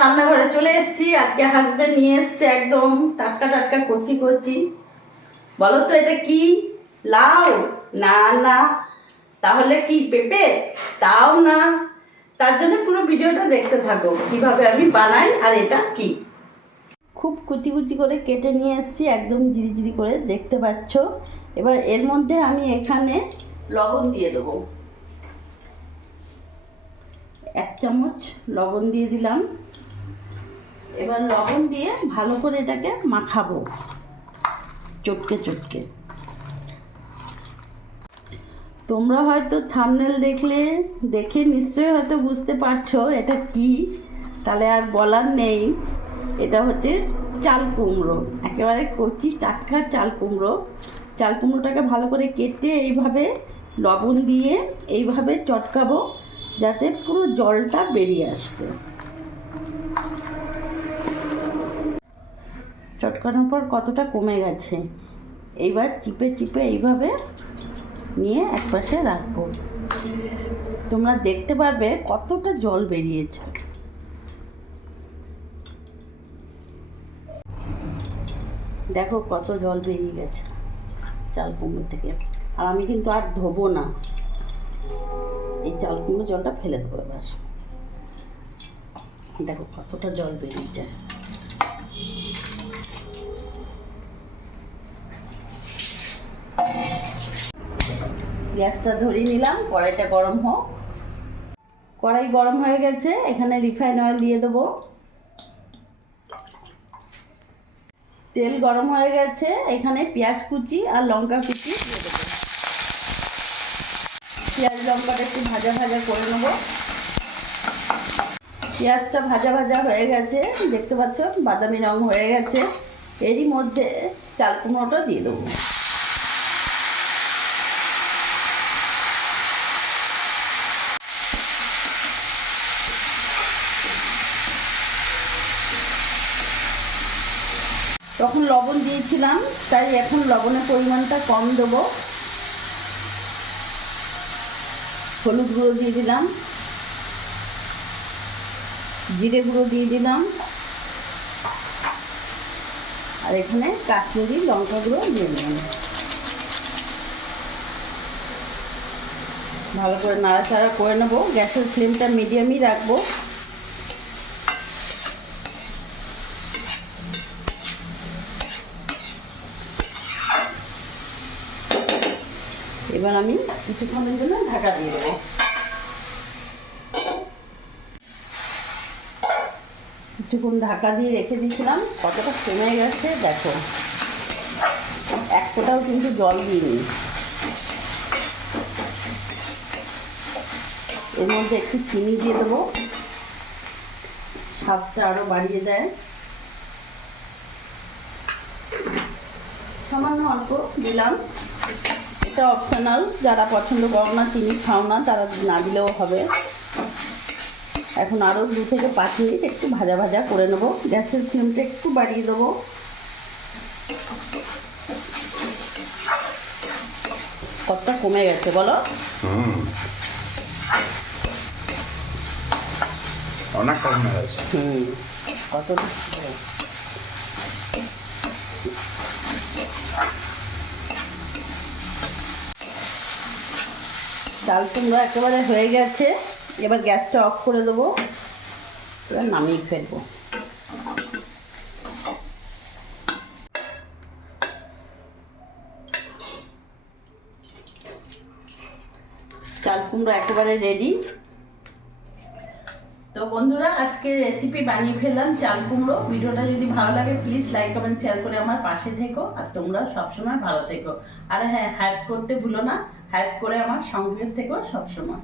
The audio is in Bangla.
রান্নাঘরে চলে এসেছি। আজকে হাজবেন্ড নিয়ে এসছে একদম টাটকা টাটকা কচি কচি। বলো তো এটা কি? লাউ? না না। তাহলে কি পেঁপে? তাও না। তার জন্য পুরো ভিডিওটা দেখতে থাকো, কীভাবে আমি বানাই আর এটা কি। খুব কুচি কুচি করে কেটে নিয়ে এসেছি, একদম ঝিরিঝিরি করে, দেখতে পাচ্ছ। এবার এর মধ্যে আমি এখানে লবণ দিয়ে দেবো। এক চামচ লবণ দিয়ে দিলাম। এবার লবণ দিয়ে ভালো করে এটাকে মাখাবো। চটকে চটকে। তোমরা হয়তো থামনেল দেখলে, দেখে নিশ্চয়ই হয়তো বুঝতে পারছ এটা কি। তাহলে আর বলার নেই। এটা হচ্ছে চাল কুমড়ো, একেবারে কচি টাটকা চাল কুমড়ো। চাল কুমড়োটাকে ভালো করে কেটে এইভাবে লবণ দিয়ে এইভাবে চটকাবো। যাতে পুরো জলটা বেরিয়ে আসবে। চটকানোর পর কতটা কমে গেছে, এইবার চিপে চিপে এইভাবে নিয়ে একপাশে রাখব। তোমরা দেখতে পারবে কতটা জল বেরিয়েছে। দেখো কত জল বেরিয়ে গেছে, চাল কুমড়ো থেকে। আর আমি কিন্তু আর ধোবো না। এই চাল কুমড়ো জলটা ফেলে দেবো এবার। দেখো কতটা জল বেরিয়েছে। গ্যাসটা ধরিয়ে নিলাম, কড়াইটা গরম হোক। কড়াই গরম হয়ে গেছে, এখানে রিফাইন অয়েল দিয়ে দেবো। তেল গরম হয়ে গেছে, এখানে পেঁয়াজ কুচি আর লঙ্কা কুচি দিয়ে দেবো। পেঁয়াজ লঙ্কাটা একটু ভাজা ভাজা করে নেব। পেঁয়াজটা ভাজা ভাজা হয়ে গেছে, দেখতে পাচ্ছ? বাদামি রং হয়ে গেছে। এরই মধ্যে চাল কুমড়োটা দিয়ে দেবো। তখন লবণ দিয়েছিলাম, তাই এখন লবণের পরিমাণটা কম দেবো। হলুদ গুঁড়ো দিয়ে দিলাম। জিরে গুঁড়ো দিয়ে দিলাম। আর এখানে কাশ্মীরি লঙ্কা গুঁড়ো দিয়ে দিলাম। ভালো করে নাড়াচাড়া করে নেব। গ্যাসের ফ্লেমটা মিডিয়ামই রাখব। এবার আমি কিছুক্ষণের জন্য ঢাকা দিয়ে দেবো। কিছুক্ষণ ঢাকা দিয়ে রেখে দিয়েছিলাম, কতটা কমে গেছে দেখো। এক ফোঁটাও কিন্তু জল দিইনি। এর মধ্যে একটু চিনি দিয়ে দেবো। স্বাদটা আরও বাড়িয়ে দেয়। সামান্য অল্প দিলাম। এটা অপশনাল যারা পছন্দ করো না চিনি খাও না তারা না দিলেও হবে। এখন আরও দু থেকে পাঁচ মিনিট একটু ভাজা ভাজা করে নেব। গ্যাসের ফ্লেমটা একটু বাড়িয়ে দেবো। কতটা কমে গেছে বলো? হুম। অনেক কমে গেছে। হুম কতটা? চাল কুমড়ো একেবারে হয়ে গেছে। এবার গ্যাসটা অফ করে দেবো। এবার নামিয়ে ফেলব। চাল কুমড়ো একেবারে রেডি তো বন্ধুরা, আজকে রেসিপি বানিয়ে ফেললাম চাল কুমড়ো। ভিডিওটা যদি ভালো লাগে প্লিজ লাইক কমেন্ট শেয়ার করে আমার পাশে থেকো। আর তোমরা সবসময় ভালো থেকো। আর হ্যাঁ হ্যাপ করতে ভুলো না। হ্যাপ করে আমার সঙ্গে থেকেও সবসময়।